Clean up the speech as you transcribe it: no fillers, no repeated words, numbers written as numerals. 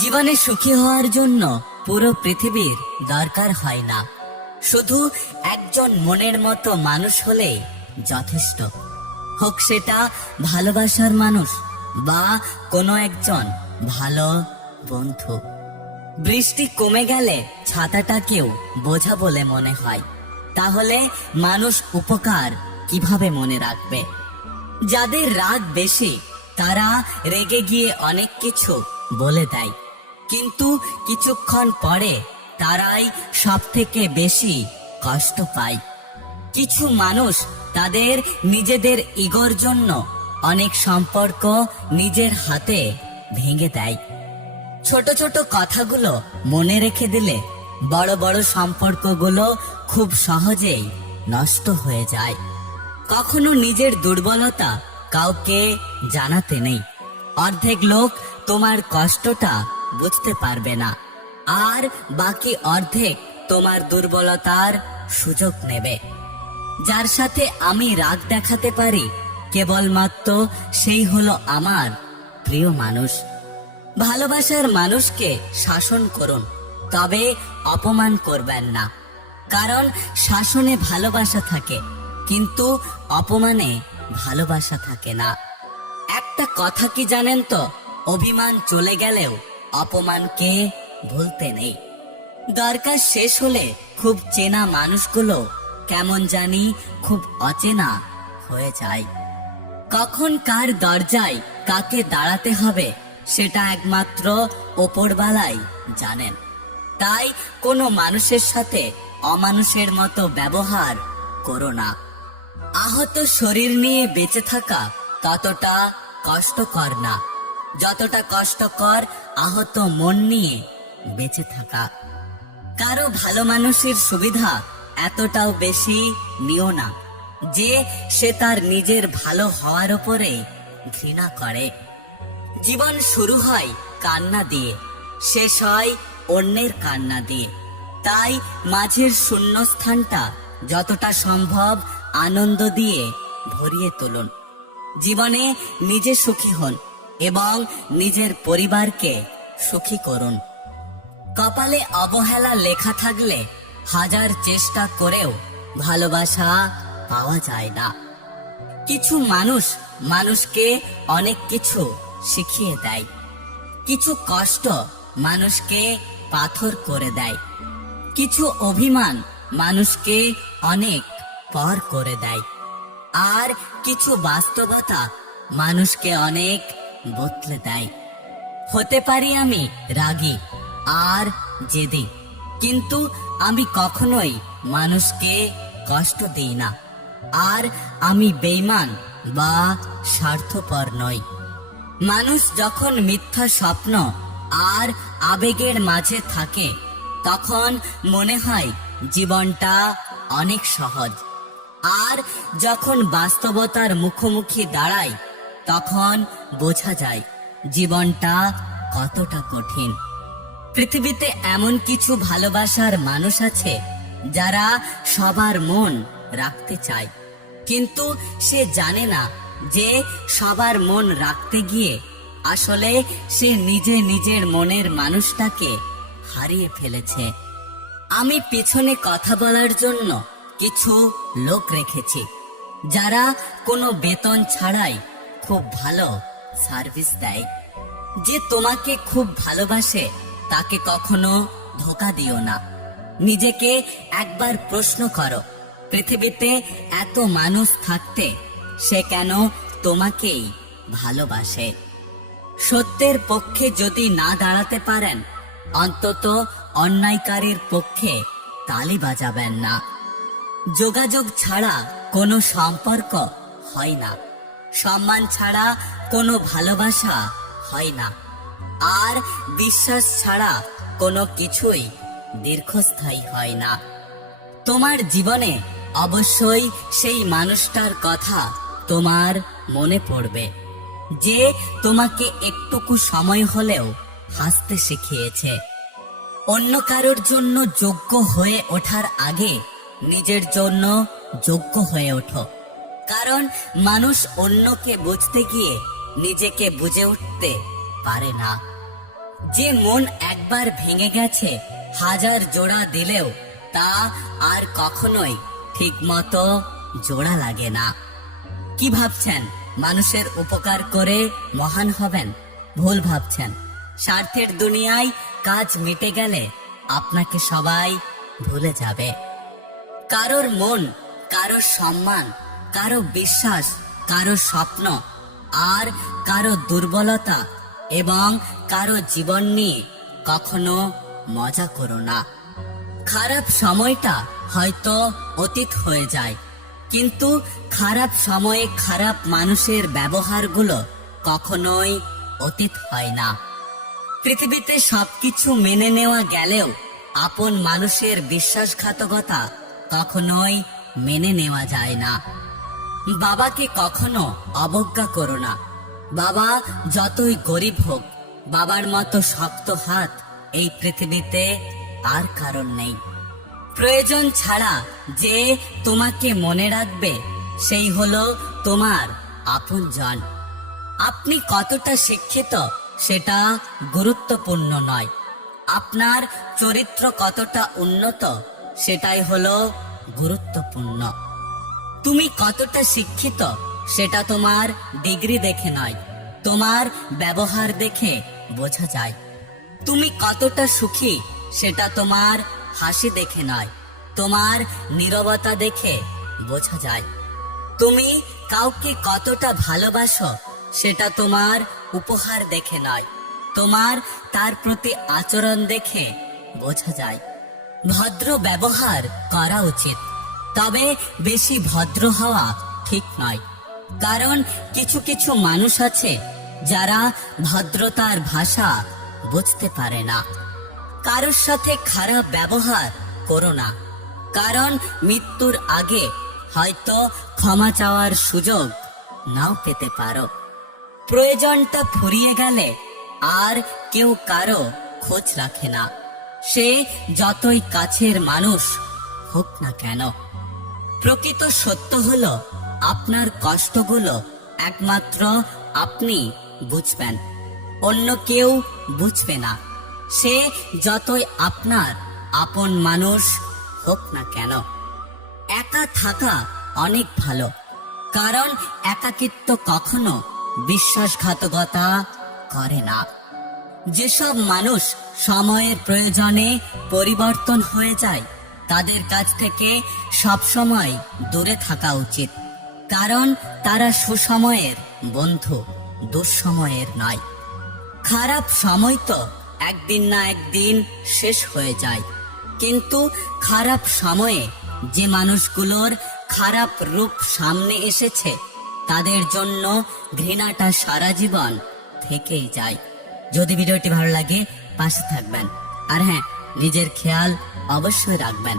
জীবনে সুখী হওয়ার জন্য পুরো পৃথিবীর দরকার হয় না, শুধু একজন মনের মতো মানুষ হলে যথেষ্ট। হোক সেটা ভালোবাসার মানুষ বা কোনো একজন ভালো বন্ধু। বৃষ্টি কমে গেলে ছাতাটাকেও বোঝা বলে মনে হয়, তাহলে মানুষ উপকার কিভাবে মনে রাখবে? যাদের রাগ বেশি তারা রেগে গিয়ে অনেক কিছু বলে দেয়, কিন্তু কিছুক্ষণ পরে তারাই সব থেকে বেশি কষ্ট পায়। কিছু মানুষ তাদের নিজেদের ইগোর জন্য অনেক সম্পর্ক নিজের হাতে ভেঙে দেয়। ছোট ছোট কথাগুলো মনে রেখে দিলে বড় বড় সম্পর্কগুলো খুব সহজেই নষ্ট হয়ে যায়। কখনো নিজের দুর্বলতা কাউকে জানাতে নেই। অর্ধেক লোক তোমার কষ্টটা বুঝতে পারবে না, আর বাকি অর্ধেক তোমার দুর্বলতার সুযোগ নেবে। যার সাথে আমি রাগ দেখাতে পারি কেবলমাত্র সেই হলো আমার প্রিয় মানুষ। ভালোবাসার মানুষকে শাসন করুন, তবে অপমান করবেন না। কারণ শাসনে ভালোবাসা থাকে, কিন্তু অপমানে ভালোবাসা থাকে না। একটা কথা কি জানেন তো, অভিমান চলে গেলেও অপমানকে ভুলতে নেই। দরকার শেষ হলে খুব চেনা মানুষগুলো কেমন জানি খুব অচেনা হয়ে যায়। কখন কার দরজায় কাকে দাঁড়াতে হবে সেটা একমাত্র ওপরওয়ালাই জানেন। তাই কোনো মানুষের সাথে অমানুষের মতো ব্যবহার করো না। আহত শরীর নিয়ে বেঁচে থাকা ততটা কষ্টকর না, যতটা কষ্টকর আহত মন নিয়ে বেঁচে থাকা। কারো ভালো মানুষের সুবিধা এতটাও বেশি নিও না যে সে তার নিজের ভালো হওয়ার উপরে ঘৃণা করে। জীবন শুরু হয় কান্না দিয়ে, শেষ হয় অন্যের কান্না দিয়ে। তাই মাঝের শূন্যস্থানটা যতটা সম্ভব আনন্দ দিয়ে ভরিয়ে তুলুন। জীবনে নিজে সুখী হন এবং নিজের পরিবারকে সুখী করুন। কপালে অবহেলা লেখা থাকলে হাজার চেষ্টা করেও ভালোবাসা পাওয়া যায় না। কিছু মানুষ মানুষকে অনেক কিছু শিখিয়ে দেয়, কিছু কষ্ট মানুষকে পাথর করে দেয়, কিছু অভিমান মানুষকে অনেক পর করে দেয়, আর কিছু বাস্তবতা মানুষকে অনেক বদলে দেয়। হতে পারি আমি রাগী আর জেদি, কিন্তু আমি কখনোই মানুষকে কষ্ট দিই না। আর আমি বেঈমান বা স্বার্থপর নই। মানুষ যখন মিথ্যা স্বপ্ন আর আবেগের মাঝে থাকে তখন মনে হয় জীবনটা অনেক সহজ, আর যখন বাস্তবতার মুখোমুখি দাঁড়ায় তখন বোঝা যায় জীবনটা কতটা কঠিন। পৃথিবীতে এমন কিছু ভালোবাসার মানুষ আছে যারা সবার মন রাখতে চায়, কিন্তু সে জানে না যে সবার মন রাখতে গিয়ে আসলে সে নিজে নিজের মনের মানুষটাকে হারিয়ে ফেলেছে। আমি পিছনে কথা বলার জন্য কিছু লোক রেখেছি যারা কোনো বেতন ছাড়াই খুব ভালো সার্ভিস দেয়। যে তোমাকে খুব ভালোবাসে তাকে কখনো ধোঁকা দিও না। নিজেকে একবার প্রশ্ন করো, পৃথিবীতে এত মানুষ থাকতে সে কেন তোমাকেই ভালোবাসে? সত্যের পক্ষে যদি না দাঁড়াতে পারেন, অন্তত অন্যায়কারীর পক্ষে তালি বাজাবেন না। যোগাযোগ ছাড়া কোনো সম্পর্ক হয় না, সম্মান ছাড়া কোনো ভালোবাসা হয় না, আর বিশ্বাস ছাড়া কোনো কিছুই দীর্ঘস্থায়ী হয় না। তোমার জীবনে অবশ্যই সেই মানুষটার কথা তোমার মনে পড়বে, যে তোমাকে একটুকু সময় হলেও হাসতে শিখিয়েছে। অন্য কারোর জন্য যোগ্য হয়ে ওঠার আগে নিজের জন্য যোগ্য হয়ে ওঠো, কারণ মানুষ অন্যকে বুঝতে গিয়ে নিজেকে বুঝে উঠতে পারে না। যে মন একবার ভেঙে গেছে, হাজার জোড়া দিলেও তা আর কখনোই ঠিক মতো জোড়া লাগে না। কি ভাবছেন মানুষের উপকার করে মহান হবেন? ভুল ভাবছেন। স্বার্থের দুনিয়ায় কাজ মিটে গেলে আপনাকে সবাই ভুলে যাবে। কারোর মন, কারো সম্মান, কারো বিশ্বাস, কারো স্বপ্ন আর কারো দুর্বলতা এবং কারো জীবন নিয়ে কখনো মজা করো না। খারাপ সময়টা হয়তো অতীত হয়ে যায়, কিন্তু খারাপ সময়ে খারাপ মানুষের ব্যবহারগুলো কখনোই অতীত হয় না। পৃথিবীতে সবকিছু মেনে নেওয়া গেলেও আপন মানুষের বিশ্বাসঘাতকতা কখনোই মেনে নেওয়া যায় না। বাবাকে কখনো অবজ্ঞা করো না। বাবা যতই গরিব হোক, বাবার মতো শক্ত হাত এই পৃথিবীতে আর কারণ নেই। প্রয়োজন ছাড়া যে তোমাকে মনে রাখবে সেই হলো তোমার আপনজন। আপনি কতটা শিক্ষিত সেটা গুরুত্বপূর্ণ নয়, আপনার চরিত্র কতটা উন্নত সেটাই হলো গুরুত্বপূর্ণ। তুমি কতটা শিক্ষিত সেটা তোমার ডিগ্রি দেখে নয়, তোমার ব্যবহার দেখে বোঝা যায়। তুমি কতটা সুখী সেটা তোমার হাসি দেখে নয়, তোমার নীরবতা দেখে বোঝা যায়। তুমি কাউকে কতটা ভালোবাসো সেটা তোমার উপহার দেখে নয়, তোমার তার প্রতি আচরণ দেখে বোঝা যায়। ভদ্র ব্যবহার করা উচিত, তবে বেশি ভদ্র হওয়া ঠিক নয়। কারণ কিছু কিছু মানুষ আছে যারা ভদ্রতার ভাষা বুঝতে পারে না। কারোর সাথে খারাপ ব্যবহার করো না, কারণ মৃত্যুর আগে হয়তো ক্ষমা চাওয়ার সুযোগ নাও পেতে পারো। প্রয়োজনটা ফুরিয়ে গেলে আর কেউ কারো খোঁজ রাখে না, সে যতই কাছের মানুষ হোক না কেন। প্রকৃত সত্য হলো আপনার কষ্টগুলো একমাত্র আপনি বুঝবেন, অন্য কেউ বুঝবে না। সে যতই আপনার আপন মানুষ হোক না কেন। একা থাকা অনেক ভালো, কারণ একাকিত্ব কখনো বিশ্বাসঘাতকতা করে না। যেসব মানুষ সময়ের প্রয়োজনে পরিবর্তন হয়ে যায় তাদের কাছ থেকে সবসময় দূরে থাকা উচিত, কারণ তারা সুসময়ের বন্ধু, দুঃসময়ের নয়। খারাপ সময় তো একদিন না একদিন শেষ হয়ে যায়, কিন্তু খারাপ সময়ে যে মানুষগুলোর খারাপ রূপ সামনে এসেছে তাদের জন্য ঘৃণাটা সারা জীবন থেকেই যায়। যদি ভিডিওটি ভালো লাগে পাশে থাকবেন, আর হ্যাঁ, নিজের খেয়াল অবশ্যই রাখবেন।